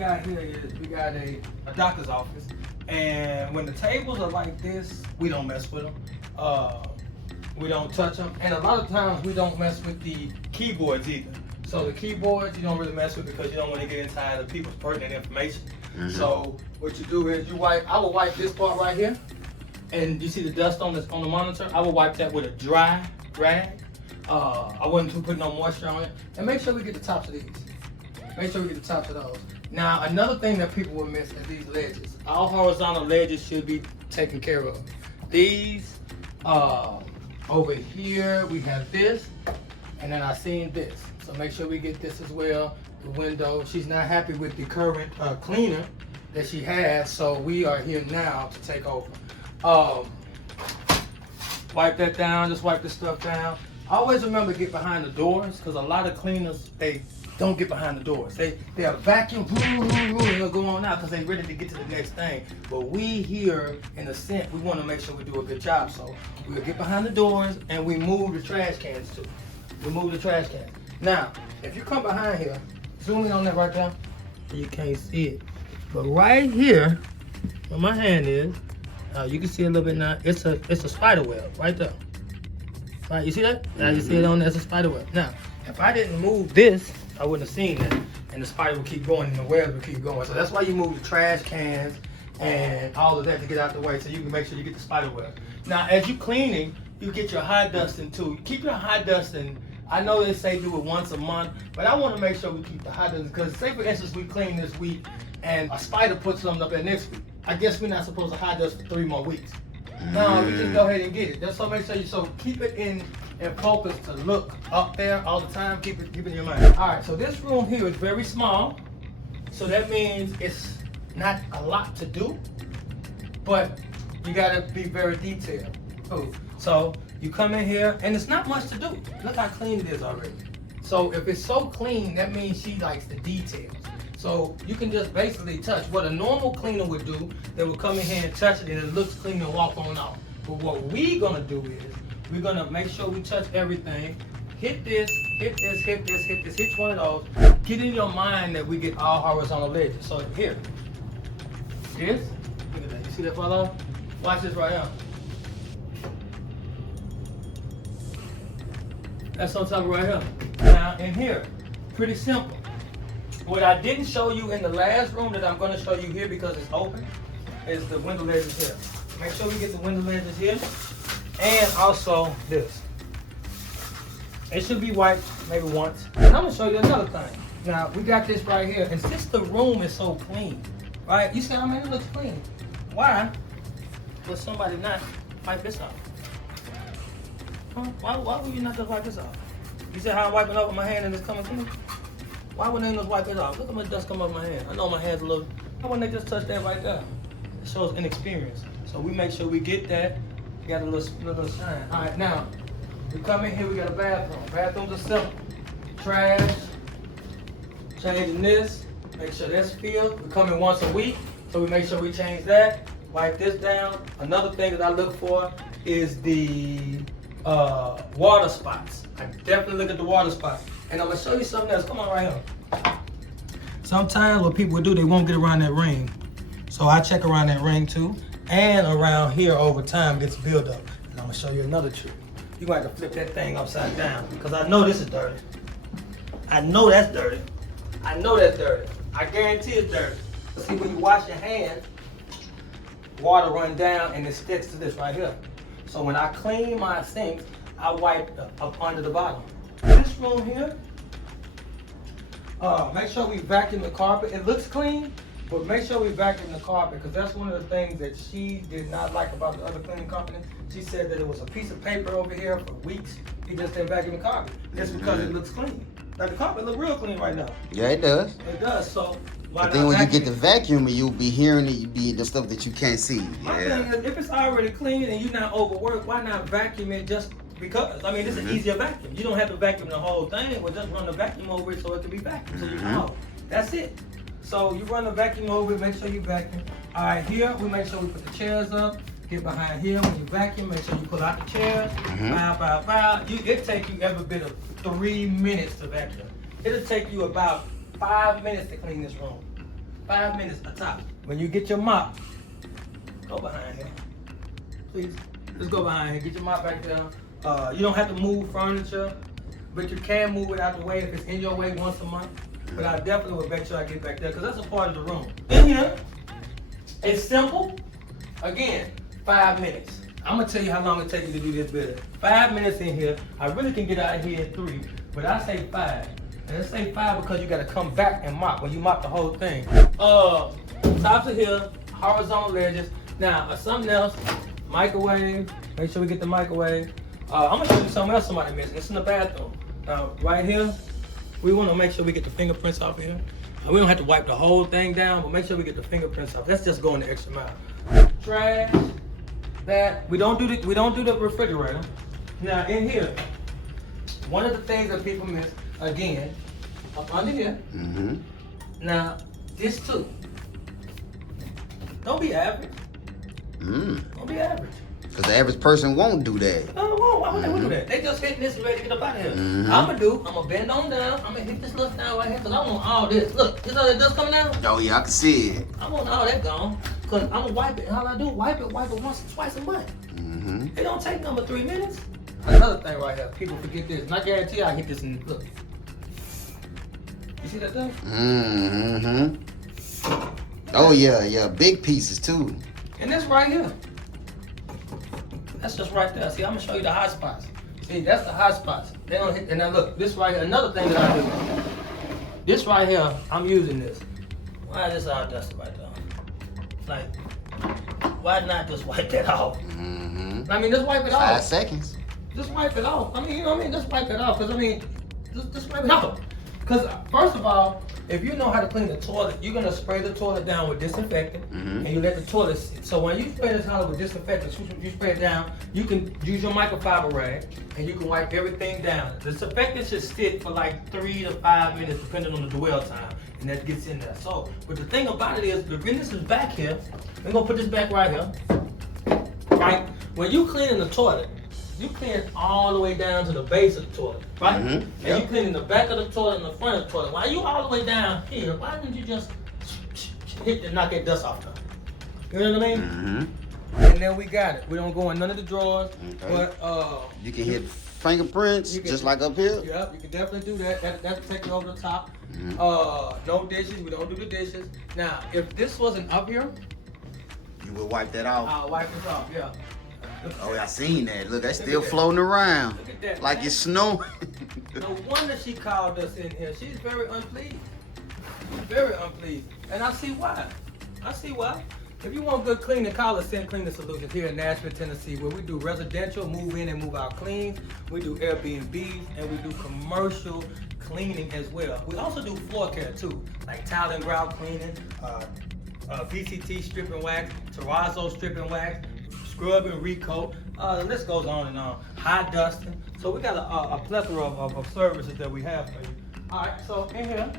got here is we got a doctor's office, and when the tables are like this, we don't mess with them. We don't touch them, and a lot of times we don't mess with the keyboards either. So the keyboards you don't really mess with because you don't want to get inside of people's pertinent information. So what you do is you wipe. I will wipe this part right here, and you see the dust on the monitor. I will wipe that with a dry rag. I wouldn't put no moisture on it, and make sure we get the tops of these. Make sure we get the tops of those. Now another thing that people will miss is these ledges. All horizontal ledges should be taken care of. These over here we have this, and then I seen this. So make sure we get this as well. The window. She's not happy with the current cleaner that she has, so we are here now to take over. Wipe that down. Just wipe this stuff down. Always remember to get behind the doors, because a lot of cleaners, they don't get behind the doors. They'll vacuum, and they'll go on out because they're ready to get to the next thing. But we here in the scent, we want to make sure we do a good job. So we'll get behind the doors and we move the trash cans too. We move the trash cans. Now, if you come behind here, zoom in on that right there. You can't see it. But right here, where my hand is, you can see a little bit now. It's a spider web right there. Right, you see that? Now you see it on there, it's a spider web. Now, if I didn't move this, I wouldn't have seen that. And the spider would keep going and the webs would keep going. So that's why you move the trash cans and all of that to get out the way so you can make sure you get the spider web. Now, as you cleaning, you get your high dusting too. Keep your high dusting. I know they say do it once a month, but I want to make sure we keep the high dusting, because say for instance we clean this week and a spider puts something up there next week. I guess we're not supposed to high dust for 3 more weeks. No, you just go ahead and get it. Just so make sure you keep it in focus to look up there all the time. Keep it in your mind. All right, so this room here is very small, so that means it's not a lot to do, but you gotta be very detailed. So you come in here and it's not much to do. Look how clean it is already. So if it's so clean, that means she likes the details. So you can just basically touch what a normal cleaner would do. They would come in here and touch it and it looks clean and walk on out. But what we're gonna do is we're gonna make sure we touch everything. Hit this, hit this, hit this, hit this, hit one of those. Get in your mind that we get all horizontal ledges. So here, this, look at that. You see that fellow? Watch this right here. That's on top of right here. Now in here, pretty simple. What I didn't show you in the last room that I'm going to show you here because it's open is the window ledges here. Make sure we get the window ledges here, and also this. It should be wiped maybe once. And I'm going to show you another thing. Now we got this right here, and since the room is so clean, right? You say, I mean, it looks clean. Why would somebody not wipe this off? Huh? Why would you not just wipe this off? You see how I'm wiping off with my hand and it's coming clean? Why wouldn't they just wipe it off? Look at my dust come off my hand. I know my hand's a little. Why wouldn't they just touch that right there? It shows inexperience. So we make sure we get that. We got a little shine. All right, now we come in here. We got a bathroom. Bathrooms are simple. Trash. Changing this. Make sure that's filled. We come in once a week, so we make sure we change that. Wipe this down. Another thing that I look for is the water spots. I definitely look at the water spots. And I'm gonna show you something else. Come on right here. Sometimes what people do, they won't get around that ring. So I check around that ring too. And around here over time gets built up. And I'm gonna show you another trick. You're gonna have to flip that thing upside down because I know this is dirty. I know that's dirty. I know that's dirty. I guarantee it's dirty. See, when you wash your hands, water run down and it sticks to this right here. So when I clean my sinks, I wipe up under the bottom. This room here, make sure we vacuum the carpet. It looks clean, but make sure we vacuum the carpet, because that's one of the things that she did not like about the other cleaning company. She said that it was a piece of paper over here for weeks. He just didn't vacuum the carpet. That's because it looks clean. Like the carpet look real clean right now. Yeah, it does. It does. So but then when you get the vacuum, you'll be hearing it. You be the stuff that you can't see. My thing is, if it's already clean and you're not overworked, why not vacuum it just because? I mean, it's an easier vacuum. You don't have to vacuum the whole thing, but just run the vacuum over it so it can be vacuumed. So you know, that's it. So you run the vacuum over it, make sure you vacuum. All right, here we make sure we put the chairs up. Get behind here when you vacuum. Make sure you pull out the chairs. It take you every bit of 3 minutes to vacuum. It'll take you about 5 minutes to clean this room. 5 minutes a top. When you get your mop, go behind here. Please, just go behind here. Get your mop back there. You don't have to move furniture, but you can move it out the way if it's in your way once a month. But I definitely would make sure I get back there because that's a part of the room. In here, it's simple. Again, 5 minutes. I'm gonna tell you how long it takes you to do this better. 5 minutes in here. I really can get out of here in 3, but I say 5. And I say 5 because you gotta come back and mop when you mop the whole thing. Tops of here, horizontal ledges. Now, something else, microwave. Make sure we get the microwave. I'm gonna show you something else somebody missing. It's in the bathroom. Now, right here, we wanna make sure we get the fingerprints off of here. We don't have to wipe the whole thing down, but make sure we get the fingerprints off. Let's just go in the extra mile. Trash. That we don't do the refrigerator. Now in here, one of the things that people miss again, up under here. Now this too. Don't be average. Don't be average. Because the average person won't do that. No, why would they do that? They just hitting this and ready to get up out of here. I'm gonna bend on down. I'm gonna hit this little down right here because I want all this. Look, this all that dust coming down? Oh yeah, I can see it. I want all that gone. Because I'm gonna wipe it. How I do? Wipe it once or twice a month. It don't take number 3 minutes. Another thing right here, people forget this. And I guarantee you I hit this in, look. You see that though? Oh yeah, big pieces too. And this right here. That's just right there. See, I'm gonna show you the hot spots. See, that's the hot spots. They don't hit. And now look, this right here. Another thing that I do. This right here, I'm using this. Why is this all dusty right there? Like, why not just wipe that off? I mean, just wipe it off. 5 seconds. Just wipe it off. I mean, you know what I mean? Just wipe it off. Because, I mean, just wipe it off. Because, first of all, if you know how to clean the toilet, you're going to spray the toilet down with disinfectant. And you let the toilet sit. So when you spray the toilet with disinfectant, you spray it down, you can use your microfiber rag and you can wipe everything down. The disinfectant should sit for like 3 to 5 minutes, depending on the dwell time. And that gets in there. So, but the thing about it is, the this is back here. We're going to put this back right here. Right? When you cleaning the toilet, you clean it all the way down to the base of the toilet, right? And you cleaning the back of the toilet and the front of the toilet. Why you all the way down here? Why didn't you just hit and knock that dust off there? You know what I mean? And then we got it. We don't go in none of the drawers, but you can hit fingerprints just like up here. Yep, you can definitely do that. That'll take you over the top. No dishes. We don't do the dishes. Now, if this wasn't up here, you would wipe that off. I'll wipe it off. Yeah. Oh, I seen that. Look, that's still floating around. Look at that. Like it's snowing. No wonder she called us in here. She's very unpleased. Very unpleased. And I see why. If you want good cleaning, call us in Cleaning Solutions here in Nashville, Tennessee, where we do residential, move in and move out cleans. We do Airbnbs and we do commercial cleaning as well. We also do floor care too, like tile and grout cleaning, VCT strip and wax, terrazzo strip and wax, scrub and recoat. The list goes on and on. High dusting. So we got a plethora of services that we have for you. All right, so in here,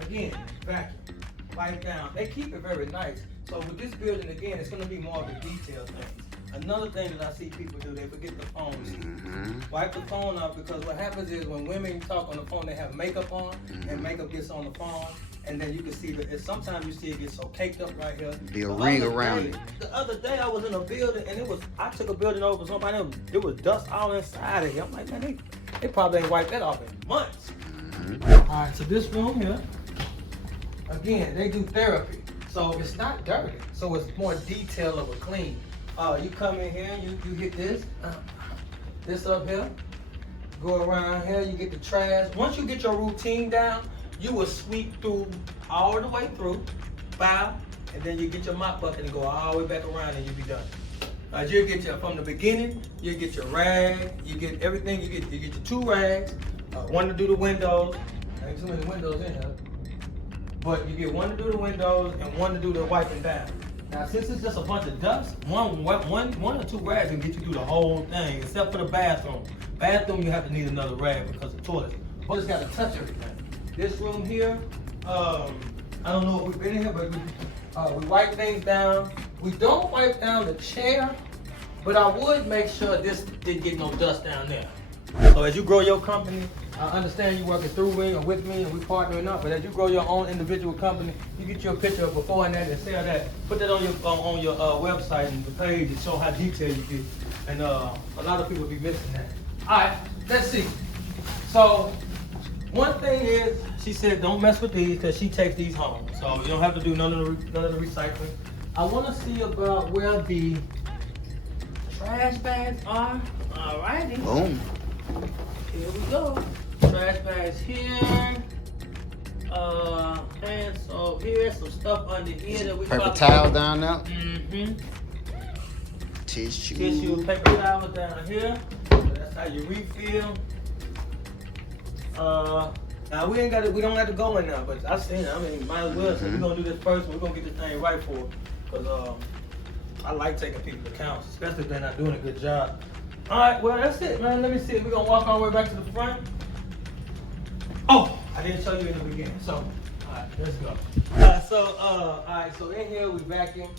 again, vacuum, wipe down. They keep it very nice. So with this building, again, it's going to be more of the detail things. Another thing that I see people do, they forget the phone. Wipe the phone off because what happens is when women talk on the phone, they have makeup on, and makeup gets on the phone, and then you can see that sometimes you see it get so caked up right here. Be a ring around it. The other day I was in a building and I took a building over for somebody else. It was dust all inside of here. I'm like, man, they probably ain't wiped that off in months. All right, so this room here, again, they do therapy. So it's not dirty. So it's more detail of a clean. You come in here, you get this up here, go around here, you get the trash. Once you get your routine down, you will sweep through all the way through, bow, and then you get your mop bucket and go all the way back around and you'll be done. You'll get from the beginning, you get your rag, you get everything, you get your 2 rags, one to do the windows. Ain't too many windows in here. But you get one to do the windows and one to do the wiping down. Now, since it's just a bunch of dust, one or 2 rags can get you through the whole thing, except for the bathroom. Bathroom, you have to need another rag because of toilets. But it's got to touch everything. This room here, I don't know if we've been in here, but we wipe things down. We don't wipe down the chair, but I would make sure this didn't get no dust down there. So as you grow your company, I understand you working through me or with me and we partnering up, but as you grow your own individual company, you get your picture of before and that and sell that. Put that on your website and the page and show how detailed you get. And a lot of people be missing that. All right, let's see. So one thing is, she said don't mess with these because she takes these home. So you don't have to do none of the recycling. I want to see about where the trash bags are. All righty. Boom. Here we go. Trash bags here. And so here's some stuff under here that we Paper towel down there. Mm-hmm. Tissue. Paper towel down here. So that's how you refill. Now we don't have to go in now, but I seen it. I mean, might as well. So we're gonna do this first, and we're gonna get this thing right for it. Cause I like taking people's accounts, especially if they're not doing a good job. All right, well that's it, man. Let me see. We're gonna walk all the way back to the front. Oh, I didn't show you in the beginning. So, all right, let's go. All right. So in here we vacuum,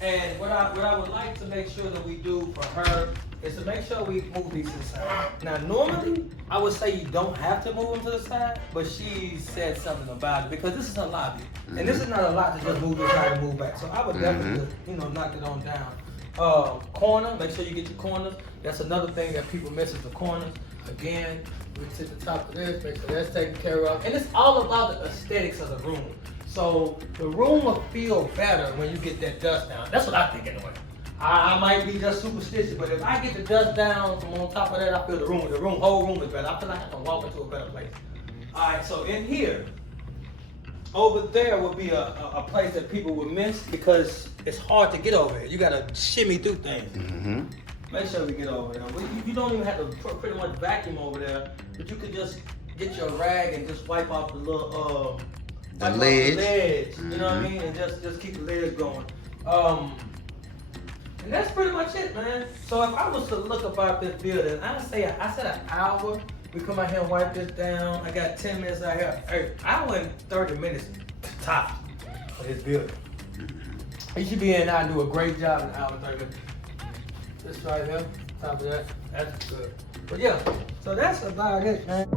and what I would like to make sure that we do for her is to make sure we move these to the side. Now, normally, I would say you don't have to move them to the side, but she said something about it because this is a lobby. And this is not a lot to just move this side and move back. So I would definitely just, knock it on down. Corner, make sure you get your corners. That's another thing that people miss is the corners. Again, we sit the top of this, make sure that's taken care of. And it's all about the aesthetics of the room. So the room will feel better when you get that dust down. That's what I think anyway. I might be just superstitious, but if I get the dust down from on top of that, I feel the whole room is better. I feel like I can walk into a better place. All right, so in here, over there would be a place that people would miss because it's hard to get over here. You gotta shimmy through things. Make sure we get over there. You don't even have to pretty much vacuum over there, but you could just get your rag and just wipe off the little the ledge. You know what I mean? And just keep the ledge going. And that's pretty much it, man. So if I was to look about this building, I said an hour. We come out here and wipe this down. I got 10 minutes out here. Hey, hour and 30 minutes top for this building. You should be in and out and do a great job in an hour and 30 minutes. This right here, top of that, that's good. But yeah, so that's about it, man.